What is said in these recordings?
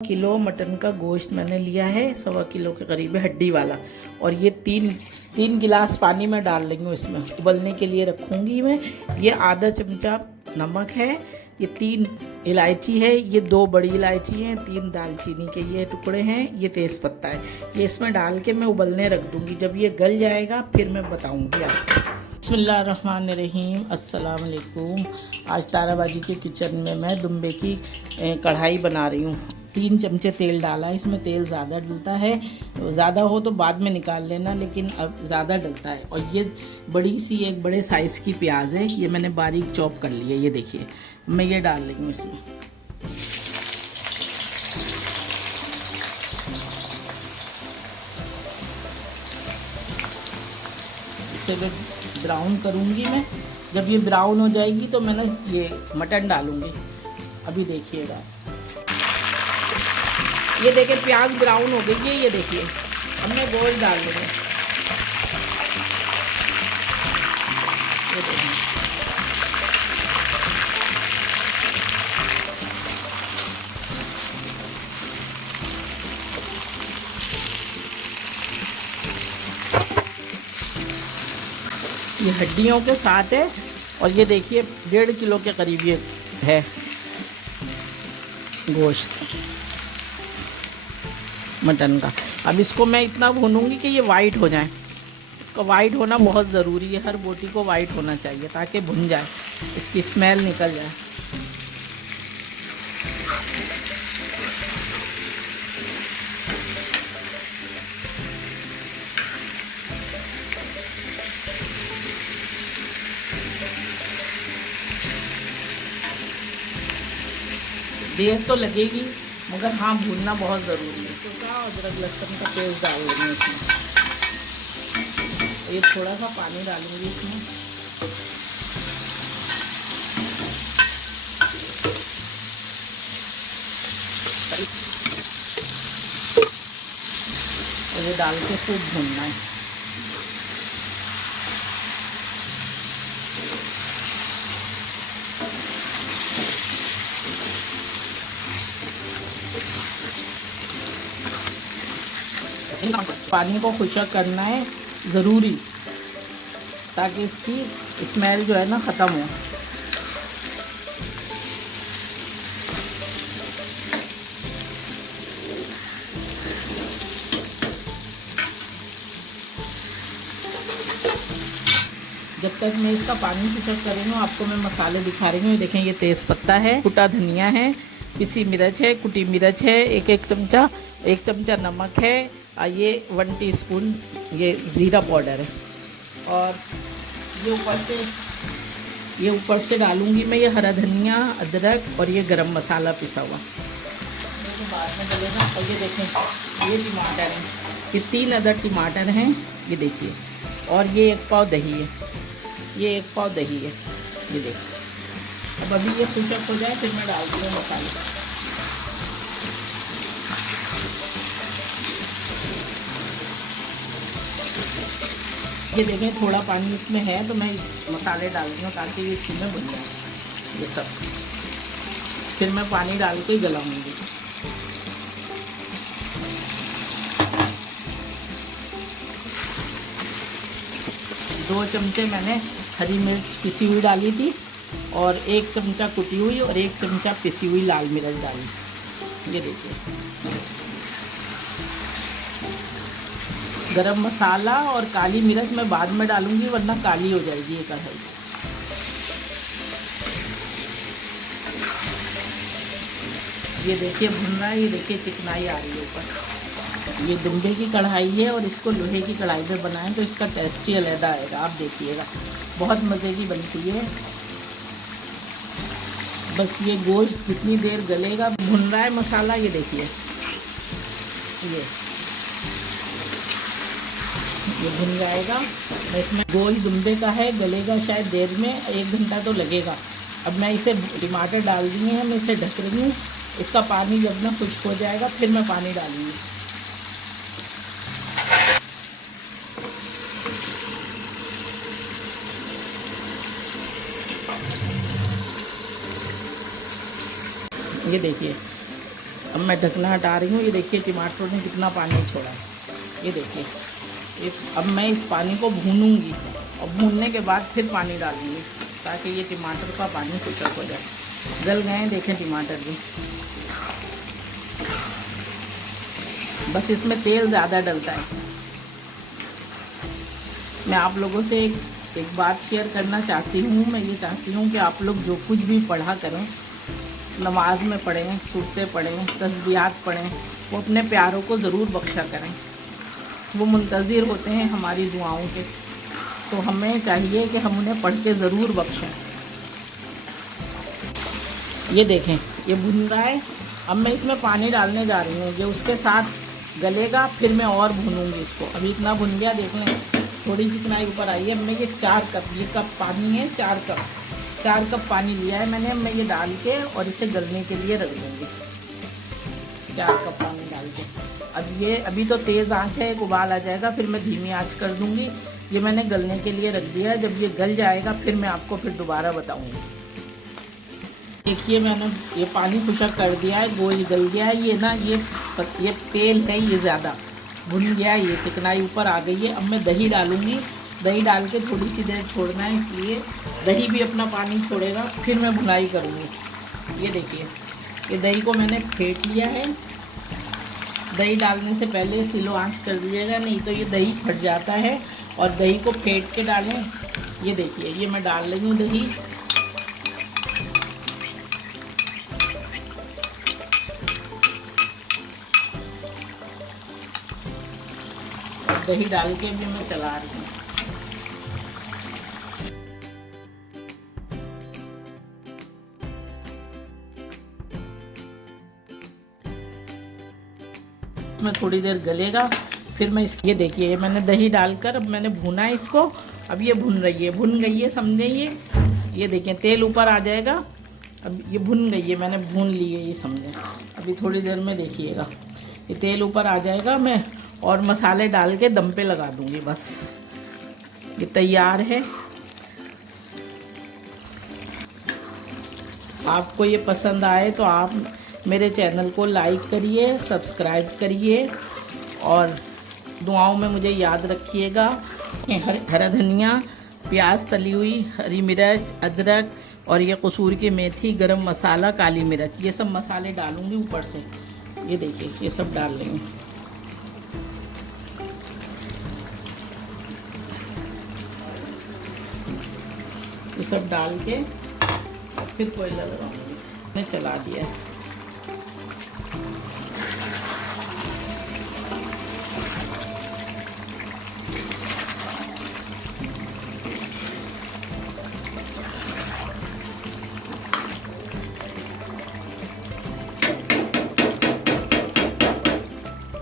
Kilo mutton का गोश्त मैंने लिया है, 1.25 किलो के करीब है, हड्डी वाला। और ये तीन गिलास पानी में डाल लेंगे, इसमें उबलने के लिए रखूँगी मैं। ये आधा चमचा नमक है, ये 3 इलायची है, ये 2 बड़ी इलायची हैं, 3 दालचीनी के ये टुकड़े हैं, ये तेज़ पत्ता है। ये इसमें डाल के मैं उबलने रख दूँगी। जब ये गल जाएगा फिर मैं बताऊँगी आपको। बिस्मिल्लाहिर्रहमानिर्रहीम, अस्सलाम वालेकुम। आज ताराबाजी के किचन में मैं दुम्बे की कढ़ाई बना रही हूँ। 3 चमचे तेल डाला, इसमें तेल ज़्यादा डलता है, ज़्यादा हो तो बाद में निकाल लेना, लेकिन अब ज़्यादा डलता है। और ये बड़ी सी एक बड़े साइज़ की प्याज है, ये मैंने बारीक चॉप कर ली है, ये देखिए। मैं ये डाल रही हूँ इसमें। इसे मैं ब्राउन करूँगी मैं। जब ये ब्राउन हो जाएगी तो मैं ना ये मटन डालूँगी। अभी देखिएगा, ये देखिए प्याज ब्राउन हो गई है, ये देखिए। अब मैं गोश्त डाल दूँगी, ये देखिए। ये हड्डियों के साथ है और ये देखिए 1.5 किलो के करीब ये है गोश्त मटन का। अब इसको मैं इतना भूनूंगी कि ये वाइट हो जाए। इसका वाइट होना बहुत ज़रूरी है, हर बोटी को वाइट होना चाहिए ताकि भुन जाए, इसकी स्मेल निकल जाए। देर तो लगेगी मगर हाँ भूनना बहुत ज़रूरी है। तो अदरक लहसुन का पेस्ट डाल देंगे इसमें। ये थोड़ा सा पानी डालूंगी इसमें। और ये डाल के खूब भूनना है। पानी को खुशक करना है ज़रूरी, ताकि इसकी स्मेल जो है ना ख़त्म हो। जब तक मैं इसका पानी खुशक कर रही हूँ आपको मैं मसाले दिखा रही हूँ। देखें, ये तेज़ पत्ता है, कुटा धनिया है, पिसी मिर्च है, कुटी मिर्च है, एक चमचा नमक है, ये 1 टीस्पून ये ज़ीरा पाउडर है। और ये ऊपर से डालूंगी मैं ये हरा धनिया, अदरक और ये गरम मसाला पिसा हुआ। तो बाद में डलेगा। और ये देखें, ये टमाटर हैं, ये 3 अदर टमाटर हैं, ये देखिए। और ये 1 पाव दही है, ये 1 पाव दही है, ये देखिए। अब अभी ये खुशक हो जाए फिर मैं डाल दूँगी मसाले। ये देखें थोड़ा पानी इसमें है, तो मैं इस मसाले डाल दूँगा ताकि ये इसी में बन जाए ये सब। फिर मैं पानी डाल के गलाऊँगी। दो चमचे मैंने हरी मिर्च पिसी हुई डाली थी, और 1 चमचा कुटी हुई और 1 चमचा पिसी हुई लाल मिर्च डाली। ये देखिए, गरम मसाला और काली मिर्च मैं बाद में डालूंगी वरना काली हो जाएगी ये कढ़ाई। ये देखिए भुन रहा है, ये देखिए चिकनाई आ रही है ऊपर। ये दुम्बे की कढ़ाई है और इसको लोहे की कढ़ाई में बनाएं तो इसका टेस्ट ही अलग आएगा, आप देखिएगा, बहुत मज़े की बनती है। बस ये गोश्त जितनी देर गलेगा, भुन रहा है मसाला, ये देखिए ये भुन जाएगा। इसमें गोश्त दुम्बे का है, गलेगा शायद देर में 1 घंटा तो लगेगा। अब मैं इसे टमाटर डाल दिए हैं, मैं इसे ढक रही हूँ। इसका पानी जब ना खुश्क हो जाएगा फिर मैं पानी डालूँगी। ये देखिए अब मैं ढकना हटा रही हूँ। ये देखिए टमाटर ने कितना पानी छोड़ा है, ये देखिए। अब मैं इस पानी को भूनूंगी और भूनने के बाद फिर पानी डालूंगी ताकि ये टमाटर का पानी खुशक हो जाए। गल गए हैं देखें टमाटर भी। बस इसमें तेल ज़्यादा डलता है। मैं आप लोगों से एक बात शेयर करना चाहती हूँ। मैं ये चाहती हूँ कि आप लोग जो कुछ भी पढ़ा करें, नमाज में पढ़ें, सूरतें पढ़ें, तस्बीहात पढ़ें, वो अपने प्यारों को ज़रूर बख्शा करें। वो मुंतज़िर होते हैं हमारी दुआओं के, तो हमें चाहिए कि हम उन्हें पढ़ के ज़रूर बख्शें। ये देखें ये भुन रहा है। अब मैं इसमें पानी डालने जा रही हूँ। ये उसके साथ गलेगा, फिर मैं और भूनूंगी इसको। अभी इतना भुन गया, देख लें थोड़ी चिकनाई ऊपर आई है। मैं ये 4 कप, ये कप पानी है, 4 कप पानी लिया है मैंने। मैं ये डाल के और इसे गलने के लिए रख दूँगी। 4 कप पानी डाल के अब ये अभी तो तेज़ आंच है, एक उबाल आ जाएगा, फिर मैं धीमी आंच कर दूँगी। ये मैंने गलने के लिए रख दिया है। जब ये गल जाएगा फिर मैं आपको फिर दोबारा बताऊँगी। देखिए मैंने ये पानी खुशक कर दिया है, गोश्त गल गया है। ये ना ये तेल है, ये ज़्यादा भुन गया है, ये चिकनाई ऊपर आ गई है। अब मैं दही डालूँगी। दही डाल के थोड़ी सी देर छोड़ना है, इसलिए दही भी अपना पानी छोड़ेगा, फिर मैं भुनाई करूँगी। ये देखिए ये दही को मैंने फेंट लिया है। दही डालने से पहले स्लो आंच कर दीजिएगा, नहीं तो ये दही फट जाता है। और दही को फेंट के डालें। ये देखिए ये मैं डाल रही हूँ दही। दही डाल के भी मैं चला रही हूँ। इसमें थोड़ी देर गलेगा, फिर मैं ये देखिए ये मैंने दही डालकर अब मैंने भुना है इसको। अब ये भुन रही है, भुन गई है, समझे। ये देखिए तेल ऊपर आ जाएगा। अब ये भुन गई है, मैंने भून ली है, ये समझे। अभी थोड़ी देर में देखिएगा ये तेल ऊपर आ जाएगा। मैं और मसाले डाल के दम पे लगा दूंगी। बस ये तैयार है। आपको ये पसंद आए तो आप मेरे चैनल को लाइक करिए, सब्सक्राइब करिए और दुआओं में मुझे याद रखिएगा। हरा धनिया, प्याज तली हुई, हरी मिर्च, अदरक और ये कसूरी की मेथी, गरम मसाला, काली मिर्च, ये सब मसाले डालूंगी ऊपर से। ये देखिए ये सब डाल लेंगे। ये सब डाल के फिर कोयला लगाऊंगी। मैंने चला दिया है।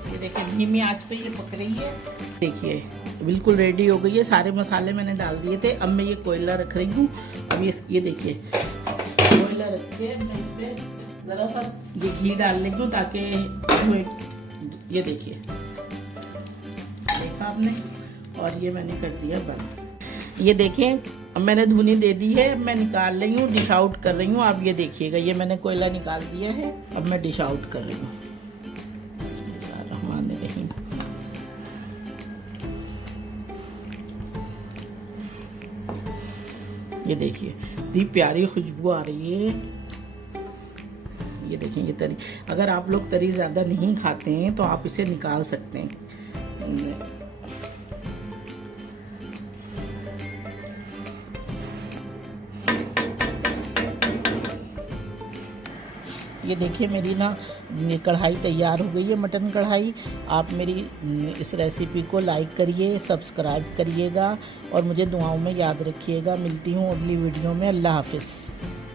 ये देखिए धीमी आंच पे ये पक रही है। देखिए बिल्कुल रेडी हो गई है। सारे मसाले मैंने डाल दिए थे। अब मैं ये कोयला रख रही हूँ। अब ये देखिए कोयला रख के मैं इस पर ज़रा सा ये घी डाल लेती हूँ ताकि ये देखिए देखा आपने। और ये मैंने कर दिया बंद। ये देखें अब मैंने धुनी दे दी है। अब मैं निकाल रही हूँ, डिश आउट कर रही हूँ। आप ये देखिएगा ये मैंने कोयला निकाल दिया है। अब मैं डिश आउट कर रही हूँ। बिस्मिल्लाहिर्रहमानिर्रहीम। ये देखिए इतनी प्यारी खुशबू आ रही है। ये देखिए ये तरी, अगर आप लोग तरी ज़्यादा नहीं खाते हैं तो आप इसे निकाल सकते हैं। ये देखिए मेरी ना ये कढ़ाई तैयार हो गई है, मटन कढ़ाई। आप मेरी इस रेसिपी को लाइक करिए, सब्सक्राइब करिएगा और मुझे दुआओं में याद रखिएगा। मिलती हूँ अगली वीडियो में। अल्लाह हाफिज़।